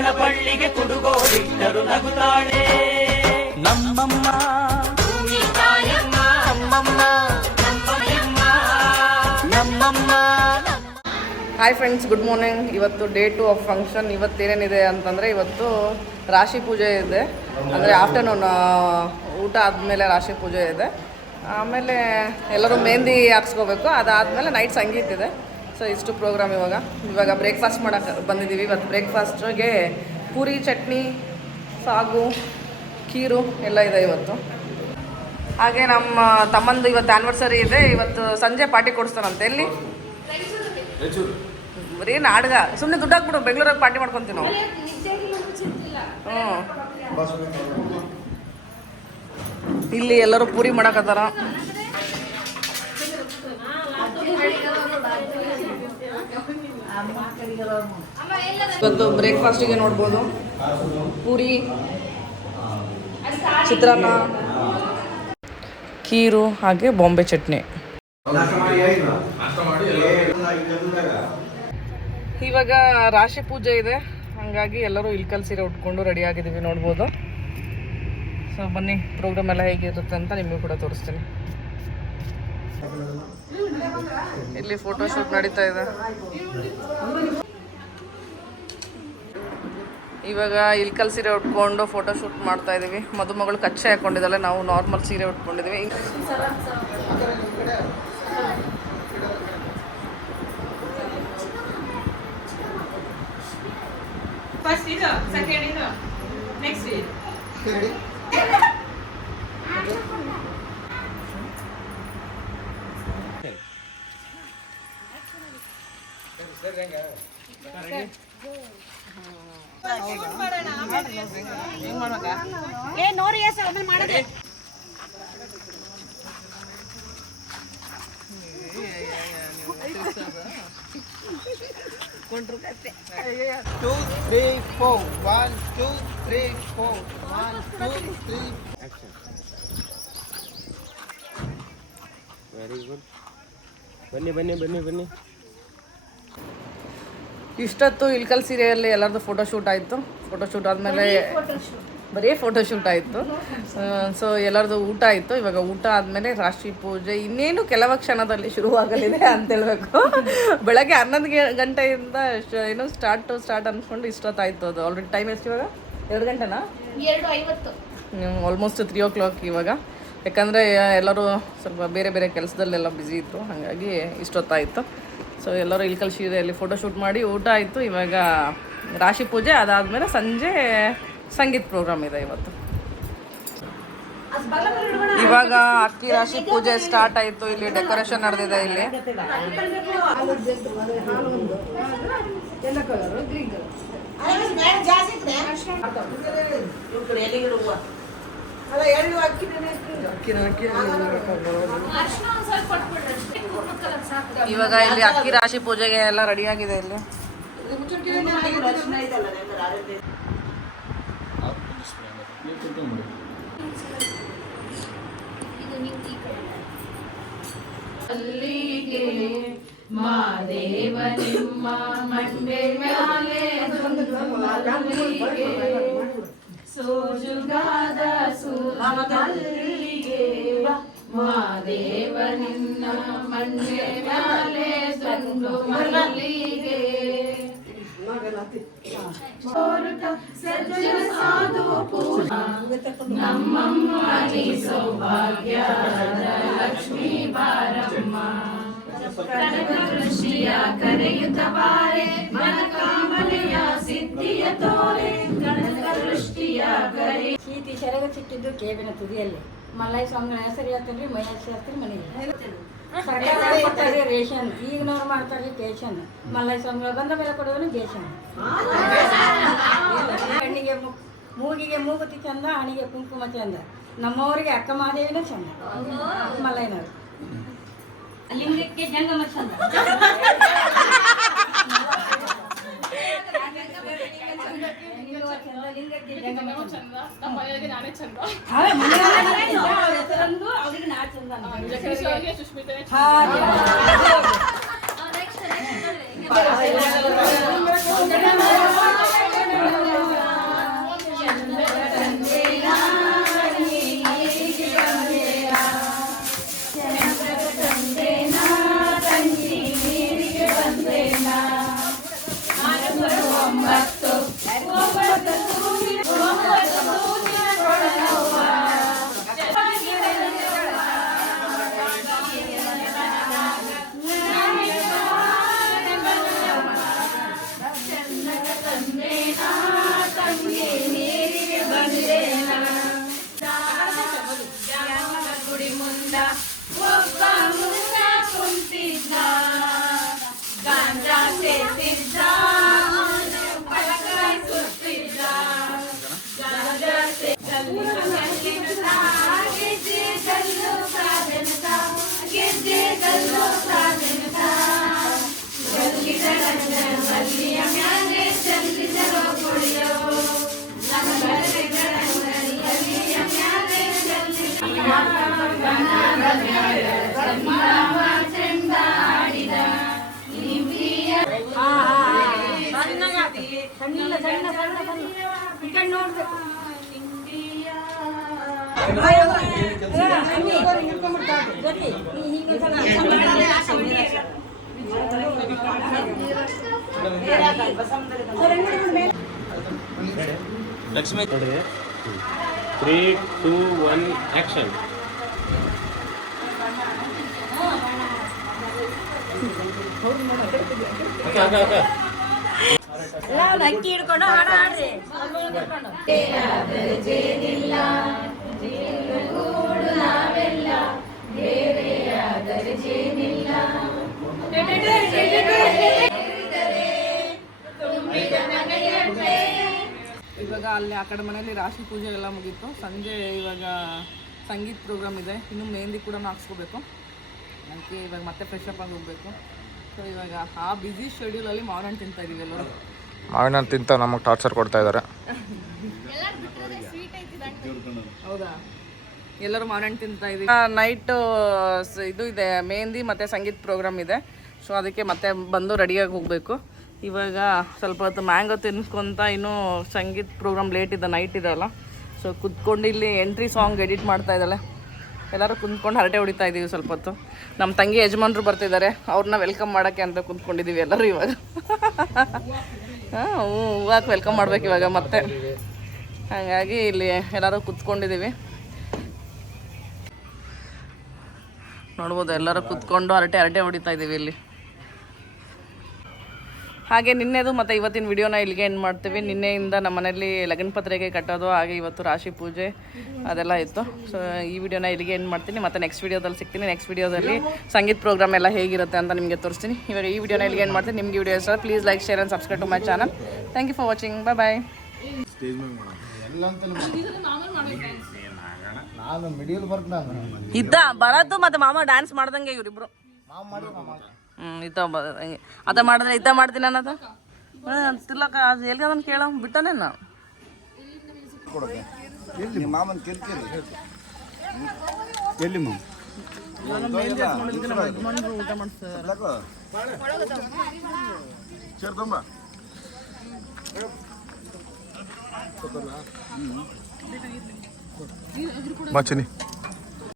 ಮಕ್ಕಳ ಬಳ್ಳಿಗೆ ಕುಡುಗೋಡಿಟ್ಟರು ನಗುತ್ತಾಳೆ ನಮ್ಮಮ್ಮ ಭೂಮಿ ತಾಯಮ್ಮ ನಮ್ಮಮ್ಮ ನಮ್ಮಮ್ಮ ನಮ್ಮಮ್ಮ. Hi friends, good morning. ಇವತ್ತು ಡೇ 2 ಆಫ್ ಫಂಕ್ಷನ್. ಇವತ್ತೇನೇನಿದೆ ಅಂತಂದರೆ ಇವತ್ತು ರಾಶಿ ಪೂಜೆ ಇದೆ. ಅಂದರೆ ಆಫ್ಟರ್ನೂನ್ ಊಟ ಆದಮೇಲೆ ರಾಶಿ ಪೂಜೆ ಇದೆ. ಆಮೇಲೆ ಎಲ್ಲರೂ ಮೆಹಂದಿ ಹಾಕ್ಸ್ಕೋಬೇಕು. ಅದಾದಮೇಲೆ ನೈಟ್ ಸಂಗೀತ ಇದೆ. ಸೊ ಇಷ್ಟು ಪ್ರೋಗ್ರಾಮ್. ಇವಾಗ ಬ್ರೇಕ್ಫಾಸ್ಟ್ ಮಾಡೋಕ್ಕೆ ಬಂದಿದ್ದೀವಿ. ಇವತ್ತು ಬ್ರೇಕ್ಫಾಸ್ಟ್ಗೆ ಪೂರಿ, ಚಟ್ನಿ, ಸಾಗು, ಖೀರು ಎಲ್ಲ ಇದೆ ಇವತ್ತು. ಹಾಗೆ ನಮ್ಮ ತಮ್ಮಂದು ಇವತ್ತು ಆ್ಯನಿವರ್ಸರಿ ಇದೆ. ಇವತ್ತು ಸಂಜೆ ಪಾರ್ಟಿ ಕೊಡಿಸ್ತಾರಂತೆ. ಎಲ್ಲಿ? ಬರೀ ನಾಡ್ಗ. ಸುಮ್ಮನೆ ದುಡ್ಡು ಹಾಕ್ಬಿಡು, ಬೆಂಗಳೂರಾಗ ಪಾರ್ಟಿ ಮಾಡ್ಕೊತೀವಿ ನಾವು. ಇಲ್ಲಿ ಎಲ್ಲರೂ ಪೂರಿ ಮಾಡಕತ್ತಾರ. ಇವತ್ತು ಬ್ರೇಕ್ಫಾಸ್ಟಿಗೆ ನೋಡ್ಬೋದು ಪೂರಿ, ಚಿತ್ರಾನ್ನ, ಖೀರು ಹಾಗೆ ಬಾಂಬೆ ಚಟ್ನಿ. ಇವಾಗ ರಾಶಿ ಪೂಜೆ ಇದೆ, ಹಾಗಾಗಿ ಎಲ್ಲರೂ ಇಲ್ಕಲ್ ಸೀರೆ ಉಟ್ಕೊಂಡು ರೆಡಿ ಆಗಿದ್ದೀವಿ, ನೋಡ್ಬೋದು. ಸೊ ಬನ್ನಿ, ಪ್ರೋಗ್ರಾಮ್ ಎಲ್ಲ ಹೇಗಿರುತ್ತೆ ಅಂತ ನಿಮಗೂ ಕೂಡ ತೋರಿಸ್ತೀನಿ. ಇಲ್ಲಿ ಫೋಟೋಶೂಟ್ ನಡೀತಾ ಇದೆ. ಇವಾಗ ಇಲ್ಕಲ್ ಸೀರೆ ಉಟ್ಕೊಂಡು ಫೋಟೋಶೂಟ್ ಮಾಡ್ತಾ ಇದ್ದೀವಿ. ಮದುಮಗಳು ಕಚ್ಚೆ ಹಾಕೊಂಡಿದ್ದಾಳೆ, ನಾವು ನಾರ್ಮಲ್ ಸೀರೆ ಉಟ್ಕೊಂಡಿದ್ದೀವಿ. First is second is next is. ನೋಡಿ ಸರ್ ಆಮೇಲೆ ಮಾಡೋದು. ಕೊಂಡ್ರುಕತ್ತೆ. 2 3 4 1 2 3 4 1 2 3 action. Very good. ಬನ್ನಿ. ಇಷ್ಟೊತ್ತು ಇಲ್ಕಲ್ ಸೀರೆಯಲ್ಲಿ ಎಲ್ಲರದ್ದು ಫೋಟೋಶೂಟ್ ಆಯಿತು. ಫೋಟೋಶೂಟ್ ಆದಮೇಲೆ ಬರೀ ಫೋಟೋಶೂಟ್ ಆಯಿತು. ಸೊ ಎಲ್ಲರದ್ದು ಊಟ ಆಯಿತು. ಇವಾಗ ಊಟ ಆದಮೇಲೆ ರಾಶಿ ಪೂಜೆ ಇನ್ನೇನು ಕೆಲವು ಕ್ಷಣದಲ್ಲಿ ಶುರುವಾಗಲಿದೆ ಅಂತೇಳಬೇಕು. ಬೆಳಗ್ಗೆ 11 ಗಂಟೆಯಿಂದ ಏನು ಸ್ಟಾರ್ಟ್ ಅಂದ್ಕೊಂಡು ಇಷ್ಟೊತ್ತಾಯಿತು. ಅದು ಆಲ್ರೆಡಿ ಟೈಮ್ ಎಷ್ಟು ಇವಾಗ? 2 ಗಂಟೆನಾ? 2:50. ಆಲ್ಮೋಸ್ಟ್ 3 o'clock ಇವಾಗ. ಯಾಕಂದರೆ ಎಲ್ಲರೂ ಸ್ವಲ್ಪ ಬೇರೆ ಕೆಲಸದಲ್ಲೆಲ್ಲ ಬ್ಯುಸಿ ಇದ್ದರು, ಹಾಗಾಗಿ ಇಷ್ಟೊತ್ತಾಯಿತು. ಸೊ ಎಲ್ಲರೂ ಇಲ್ಕಲ್ ಸೀರೆಯಲ್ಲಿ ಫೋಟೋಶೂಟ್ ಮಾಡಿ ಊಟ ಆಯಿತು. ಇವಾಗ ರಾಶಿ ಪೂಜೆ, ಅದಾದಮೇಲೆ ಸಂಜೆ ಸಂಗೀತ ಪ್ರೋಗ್ರಾಮ್ ಇದೆ ಇವತ್ತು. ಇವಾಗ ಅಕ್ಕಿ ರಾಶಿ ಪೂಜೆ ಸ್ಟಾರ್ಟ್ ಆಯಿತು. ಇಲ್ಲಿ ಡೆಕೋರೇಷನ್ ನಡೆದಿದೆ. ಇಲ್ಲಿ ಇವಾಗ ಇಲ್ಲಿ ಅಕ್ಕಿ ರಾಶಿ ಪೂಜೆಗೆ ಎಲ್ಲ ರೆಡಿ ಆಗಿದೆ. ಇಲ್ಲಿ ಅಲ್ಲಿಗೆ ಮಾದೇವ ನಿಮ್ಮ ಮಂಡೆ ಮ್ಯಾಲೆ ಸೋಜುಗಾದ ಸೂರದಲ್ಲಿಗೆ ಮಾದೇವ ನಿನ್ನ ಮಂಡೆ ಮ್ಯಾಲೆ ಸಂಡು ಮಲ್ಲಿಗೆ ಸಜ್ಜನ ಸಾಧು ಪೂಜ ನಮ್ಮಮ್ಮ ನೀ ಸೌಭಾಗ್ಯದ ಲಕ್ಷ್ಮೀ ಬಾರಮ್ಮ. ಕನಕ ಕೃಷಿಯ ಕರೆಯುತ್ತ ಬಾರೆ ಮನಕಾಮನೆಯ ಸಿದ್ಧಿಯ ತೋರೆ ಕನಕ ದೃಷ್ಟಿಯ ಕರೆ. ಸೀತಿ ಸೆರಗ ಸಿಟ್ಟಿದ್ದು ಕೇಬಿನ ತುದಿಯಲ್ಲಿ ಮಲ್ಲಯ್ಯ ಸ್ವಾಮಿಗಳ ಹೆಸರು ಹೇಳ್ತೀನಿ. ಮಹೇಶ್ವರಿ ಮನೆಗೆ ಸರ್ಕಾರ ಕೊಡ್ತಾರೆ ರೇಷನ್. ಈಗಿನವ್ರು ಮಾಡ್ತಾರೆ ಪೇಷನ್. ಮಲ್ಲಯ್ಯ ಸ್ವಾಮಿಗಳು ಬಂದ ಮೇಲೆ ಕೊಡುವನು ಜೇಷನ್. ಹೆಣ್ಣಿಗೆ ಮೂಗಿಗೆ ಮೂಗುತಿ ಚಂದ, ಹಣಿಗೆ ಕುಂಕುಮ ಚಂದ. ನಮ್ಮವರಿಗೆ ಅಕ್ಕ ಮಹಾದೇವಿನ ಚಂದ. ಮಲ್ಲಯ್ಯನವರು ಲಿಂಗಕ್ಕೆ ಜಂಗಮ ಚಂದ. ಹೆಸರಂದು ಅವ್ರಿಗೆ ನಾ ಚಂದ. ಸಣ್ಣ ಸಣ್ಣ ಸಣ್ಣ ಸಣ್ಣ ಈ ಕಡೆ ನೋಡ್ಬೇಕು ಲಕ್ಷ್ಮಿ 3, 2, 1 ಆಕ್ಷನ್. ಅಕ್ಕಿ ಹಿಡ್ಕೊಂಡು ಹಾಡ ಹಾಡ್ರಿ ಇವಾಗ ಅಲ್ಲಿ ಆ ಕಡೆ ಮನೆಯಲ್ಲಿ ರಾಶಿ ಪೂಜೆ ಎಲ್ಲ ಮುಗೀತು. ಸಂಜೆ ಇವಾಗ ಸಂಗೀತ ಪ್ರೋಗ್ರಾಮ್ ಇದೆ. ಇನ್ನು ಮೆಹಂದಿ ಕೂಡ ಹಾಕ್ಸ್ಕೋಬೇಕು. ಅದಕ್ಕೆ ಇವಾಗ ಮತ್ತೆ ಫ್ರೆಶ್ ಅಪ್ ಆಗಿ ಹೋಗಬೇಕು. ಸೊ ಇವಾಗ ಆ ಬ್ಯುಸಿ ಶೆಡ್ಯೂಲಲ್ಲಿ ಮಾವಿನ ಹಣ್ಣು ತಿಂತಾ ಇದೀವಿ ಎಲ್ಲರೂ. ಮಾವಿನ ಹಣ್ಣು ತಿಂತ ನಮಗೆ ಟಾರ್ಚರ್ ಕೊಡ್ತಾ ಇದ್ದಾರೆ. ಹೌದಾ, ಎಲ್ಲರೂ ಮಾವಿನ ಹಣ್ಣು ತಿಂತಾ ಇದೀವಿ. ನೈಟ್ ಇದು ಇದೆ, ಮೆಹಂದಿ ಮತ್ತು ಸಂಗೀತ ಪ್ರೋಗ್ರಾಮ್ ಇದೆ. ಸೊ ಅದಕ್ಕೆ ಮತ್ತೆ ಬಂದು ರೆಡಿಯಾಗಿ ಹೋಗಬೇಕು. ಇವಾಗ ಸ್ವಲ್ಪ ಹೊತ್ತು ಮ್ಯಾಂಗೋ ತಿನ್ಸ್ಕೊತ ಇನ್ನೂ ಸಂಗೀತ ಪ್ರೋಗ್ರಾಮ್ ಲೇಟ್ ಇದೆ, ನೈಟ್ ಇದೆಲ್ಲ. ಸೊ ಕುತ್ಕೊಂಡು ಇಲ್ಲಿ ಎಂಟ್ರಿ ಸಾಂಗ್ ಎಡಿಟ್ ಮಾಡ್ತಾ ಇದ್ದಾಳೆ. ಎಲ್ಲರೂ ಕುಂತ್ಕೊಂಡು ಹರಟೆ ಹೊಡಿತಾ ಇದ್ದೀವಿ ಸ್ವಲ್ಪ ಹೊತ್ತು. ನಮ್ಮ ತಂಗಿ ಯಜಮಾನ್ರು ಬರ್ತಿದ್ದಾರೆ, ಅವ್ರನ್ನ ವೆಲ್ಕಮ್ ಮಾಡೋಕ್ಕೆ ಅಂತ ಕುಂತ್ಕೊಂಡಿದ್ದೀವಿ ಎಲ್ಲರೂ ಇವಾಗ. ಹಾಂ, ಹೂವಾಕ್ ವೆಲ್ಕಮ್ ಮಾಡ್ಬೇಕು ಇವಾಗ ಮತ್ತೆ. ಹಾಗಾಗಿ ಇಲ್ಲಿ ಎಲ್ಲರೂ ಕುತ್ಕೊಂಡಿದ್ದೀವಿ. ನೋಡ್ಬೋದು, ಎಲ್ಲರೂ ಕುತ್ಕೊಂಡು ಹರಟೆ ಹೊಡಿತಾ ಇದ್ದೀವಿ ಇಲ್ಲಿ. ಹಾಗೆ ನಿನ್ನೆದು ಮತ್ತು ಇವತ್ತಿನ ವಿಡಿಯೋನ ಇಲ್ಲಿಗೆ ಎಂಡ್ ಮಾಡ್ತೀವಿ. ನಿನ್ನೆಯಿಂದ ನಮ್ಮ ಮನೇಲಿ ಲಗ್ನ ಪತ್ರಿಕೆ ಕಟ್ಟೋದು, ಹಾಗೆ ಇವತ್ತು ರಾಶಿ ಪೂಜೆ ಅದೆಲ್ಲ ಇತ್ತು. ಸೊ ಈ ವಿಡಿಯೋನ ಇಲ್ಲಿಗೆ ಎಂಡ್ ಮಾಡ್ತೀನಿ. ಮತ್ತು ನೆಕ್ಸ್ಟ್ ವಿಡಿಯೋದಲ್ಲಿ ಸಿಗ್ತೀನಿ. ನೆಕ್ಸ್ಟ್ ವಿಡಿಯೋದಲ್ಲಿ ಸಂಗೀತ ಪ್ರೋಗ್ರಾಮ್ ಎಲ್ಲ ಹೇಗಿರುತ್ತೆ ಅಂತ ನಿಮಗೆ ತೋರಿಸ್ತೀನಿ. ಇವಾಗ ಈ ವಿಡಿಯೋನ ಇಲ್ಲಿಗೆ ಎಂಡ್ ಮಾಡ್ತೀನಿ. ನಿಮಗೆ ವಿಡಿಯೋ ಇಷ್ಟ please like, share and subscribe to my channel. Thank you for watching. Bye. ಇದ್ದ ಬರದ್ದು ಮತ್ತು ಮಾಮ ಡ್ಯಾನ್ಸ್ ಮಾಡ್ದಂಗೆ ಇವರಿಬ್ರು. ಅದ ಮಾಡಿದ್ರೆ ಇದ್ದ ಮಾಡ್ತೀನಿ ಅನ್ನೋದು ತಿರ್ಲಕ್ಕ ಎಲ್ಲಿ ಅದನ್ನು ಕೇಳ ಬಿಟ್ಟನೆ ನಾ ಮಾಮನ್ ಕಿರ್ಕಿರಿ ಎಲ್ಲಿ ಊಟ ಮಾಡಿಸ್ತಾರೆ. ಬಾ ಚಿನ್ನಿ.